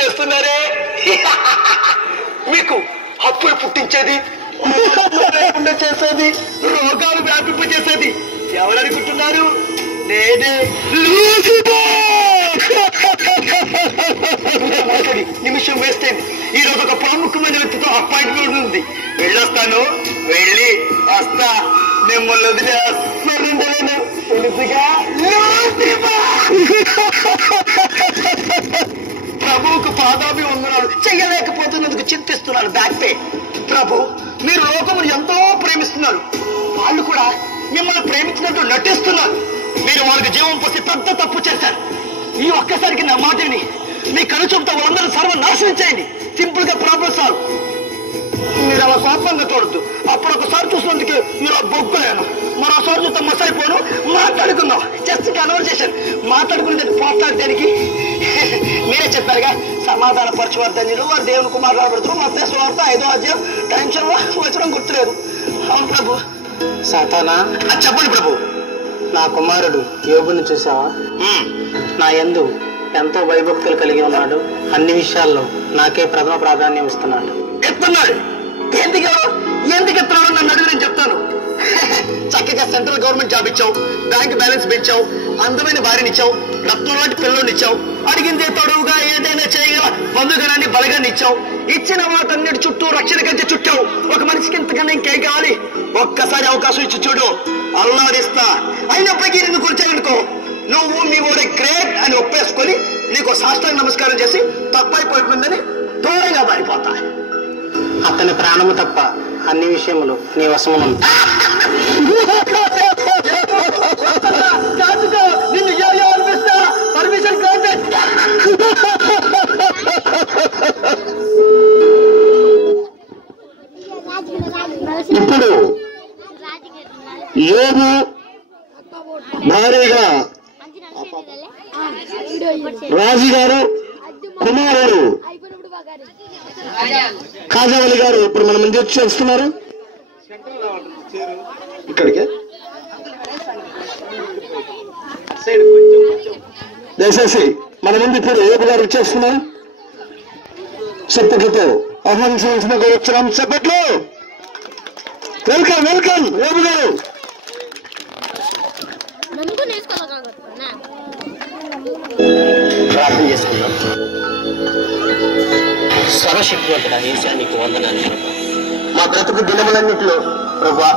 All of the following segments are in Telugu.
చేస్తున్నారే మీకు అప్పులు పుట్టించేది చేసేది రోగాలు వ్యాపింపజేసేది ఎవరనుకుంటున్నారు? నేనే. నిమిషం వేస్ట్ అయింది. ఈ రోజు ఒక ప్రముఖమైన వ్యక్తితో అపాయింట్మెంట్ ఉంది. వెళ్ళొస్తాను. వెళ్ళి వస్తా. మిమ్మల్ని వదిలే అస్సలు తెలుసుగా. ప్రభువుకు పాదాభి వందనాలు. చెయ్యలేకపోతున్నందుకు చింతిస్తున్నాడు. Back pain. ప్రభు, మీరు లోకమును ఎంతో ప్రేమిస్తున్నారు. వాళ్ళు కూడా మిమ్మల్ని ప్రేమించినట్టు నటిస్తున్నారు. మీరు వాళ్ళకి జీవం పోసి పెద్ద తప్పు చేశారు. ఈ ఒక్కసారికి నా మాటని మీ కనుచూపుతో వాళ్ళందరూ సర్వనాశనం చేయండి. సింపుల్ గా ప్రాబ్లం సాల్వ్. మీరు అలా కోపంగా చూడద్దు. అప్పుడు ఒకసారి చూసినందుకు మీరు బొగ్గులేను, మరోసారి చూస్తే మసైపోను. మాట్లాడుకుందాం. Just conversation. మాట్లాడుకునేది పోట్లాడడానికి మీరే చెప్పారుగా. సమాధాన పరచువర్ధన్యులు వారు దేవుని కుమారులు ఆడబడుతూ మత్తయి సువార్త 5వ అధ్యాయం టెన్షన్ వచ్చడం గుర్తులేదు. అవును ప్రభు. సాతానా, చెప్పండి ప్రభు. నా కుమారుడు యోబుని చూసావా? నా యందు ఎంతో భయభక్తులు కలిగి ఉన్నాడు. అన్ని విషయాల్లో నాకే ప్రథమ ప్రాధాన్యం ఇస్తున్నాడు. ఎత్తున్నాడు. ఎందుకు ఎత్తున్నాడు నన్ను అడుగు, నేను చెప్తాను. చక్కగా సెంట్రల్ గవర్నమెంట్ జాబ్ ఇచ్చావు, బ్యాంక్ బ్యాలెన్స్ పెంచావు, అందమైన భార్యని ఇచ్చావు, రత్నం లాంటి పిల్లల్ని ఇచ్చావు, అడిగిందే తొడవుగా ఏదైనా చేయగల బంధుగణాన్ని బలగాన్ని ఇచ్చావు. ఇచ్చిన వాటన్నిటి చుట్టూ రక్షణ కంటే చుట్టావు. ఒక మనిషికి ఇంతకన్నా ఇంకేం కావాలి? ఒక్కసారి అవకాశం ఇచ్చి చూడు, అల్లాడిస్తా. అయినప్పటికీ నిన్ను కూర్చోనుకో, నువ్వు మీ ఊరి గ్రేట్ అని ఒప్పేసుకొని నీకు సాష్టాంగ నమస్కారం చేసి తప్పైపోయిందని దూరంగా మారిపోతా. అతని ప్రాణము తప్ప అన్ని విషయములు నీ వశమును. నిన్ను అనిపిస్తా పర్మిషన్ ఇప్పుడు యోబు భార్యగా రాజుగారు కుమారుడు కాజావలి గారు ఇప్పుడు మన ముందు వచ్చి వస్తున్నారు. ఇక్కడికి దయచేసి మన ముందు ఇప్పుడు యోబు గారు వచ్చేస్తున్నారు. చెప్పట్లతో ఆహ్వానించవలసిన గౌరవం. చెప్పట్లు. వెల్కమ్ వెల్కమ్ యోబు గారు. ప్రార్థన చేసుకున్నాం. సర్వశక్తివంతుడా యేసయ్యా, నీకు వందనాలు ప్రభా. మా బ్రతుకు దినములన్నింటిలో ప్రభా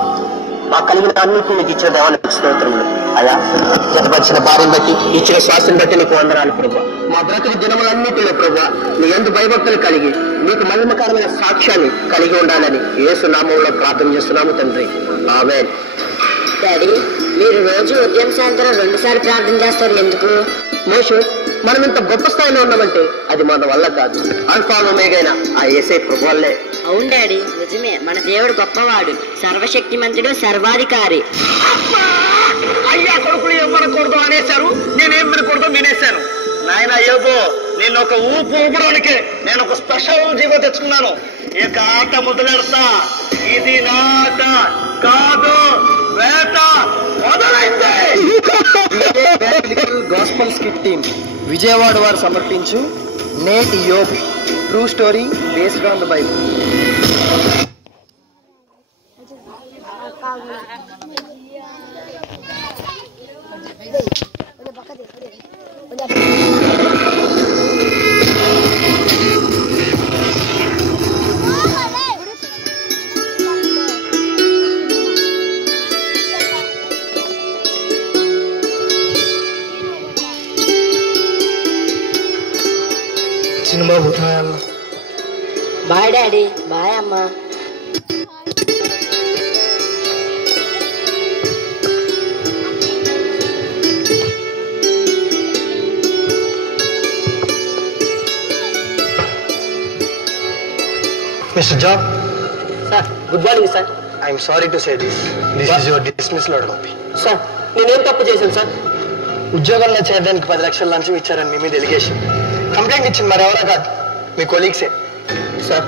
మా కలిగిన అన్నింటినీ నీకు ఇచ్చిన దేవానికి స్తోత్రములు. అయా, జతపరిచిన భార్యను బట్టి, ఇచ్చిన శ్వాసను బట్టి నీకు వందనాలు ప్రభా. మా బ్రతుకు దినములన్నింటిలో ప్రభా నీ యందు భయభక్తులు కలిగి నీకు మహిమకరమైన సాక్ష్యాన్ని కలిగి ఉండాలని యేసు నామములో ప్రార్థన చేస్తున్నాము తండ్రి. ఆమేన్. డాడీ, మీరు రోజు ఉదయం సాయంత్రం 2 సార్లు ప్రార్థన చేస్తారు ఎందుకు? మోషు, మనం ఇంత గొప్ప స్థాయిలో ఉన్నామంటే అది మన వల్ల కాదు, ఆల్ఫా ఒమేగా ఆ యేసే ప్రభు వల్లే. అవును డాడీ, నిజమే. మన దేవుడు గొప్పవాడు, సర్వశక్తిమంతుడు, సర్వాధికారి. అయ్యా కొడుకులు ఏమనకూడదు అనేశారు, నేనేం వినకూడదు వినేశాను. నాయన యోబు, నేను ఒక ఊపడానికి నేను ఒక స్పెషల్ జీవో తెచ్చుకున్నాను. ఇక ఆట మొదలెడతా. ఇది నాట కాదు, వేట మొదలైంది. గాస్పల్ స్కిట్ టీమ్ విజయవాడ వారు సమర్పించు నేటి యోబ్ true story based on the Bible. చిన్నబాబు బాయ్ డాడీ. బాయ్ అమ్మా. Mr. Job, sir, good morning sir. I'm sorry to say this. This is your dismissal order copy. Sir, నేనేం తప్పు చేశాను సార్? ఉద్యోగంలో చేరడానికి 10 లక్షల లంచం ఇచ్చారని మీ మీద ఎలిగేషన్. కంప్లైంట్ ఇచ్చింది మరెవరో కాదు, మీ కొలీగ్సే. సార్,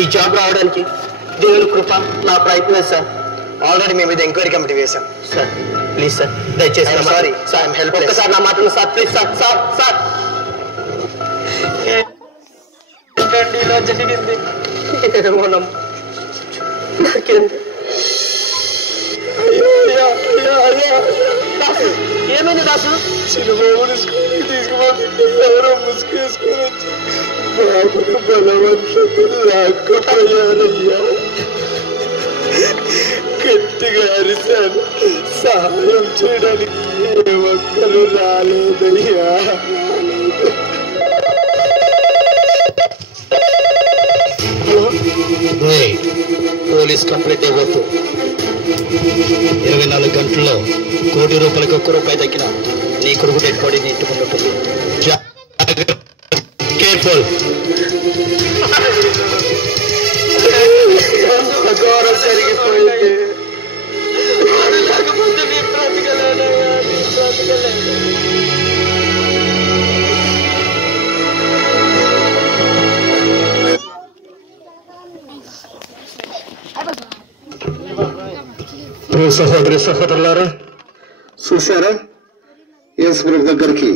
ఈ జాబ్ రావడానికి దేవుని కృప, నా ప్రయత్నం సార్. ఆల్రెడీ మీ మీద ఎంక్వైరీ కమిటీ వేశాం. సార్ ప్లీజ్ సార్, దయచేసి సారీ సార్, ఐఎమ్ హెల్ప్లెస్. ఒక్కసారి నా మాటను sir please sir. Sir sir జరిగింది ఏమోనమ్మా, నాకేంటి? దాసు, ఏమైంది దాసు? చిరుబాబుని స్కూల్కి తీసుకుపోతే ఎవరో ముసుగేసుకొని వచ్చి బాబును బలవంతంగా లాక్కుపోయానయ్యా. గట్టిగా అరిశాను, సహాయం చేయడానికి ఏ ఒక్కరు రాలేదయ్యా. పోలీస్ కంప్లైంట్ ఇవ్వద్దు. 24 గంటల్లో ₹1,00,00,000 ₹1 తగ్గిన నీ కొడుకు డెడ్ బాడీ నీ ఇంటి ముందు ఉంటుంది. కేర్ఫుల్. ఘోరం జరిగిపోయింది. లేకపోతే నీ బ్రతకలేనయ్యా, నీ బ్రతకలేను. సహోదరి సహోదరులారా, చూసారా యేసు దగ్గరికి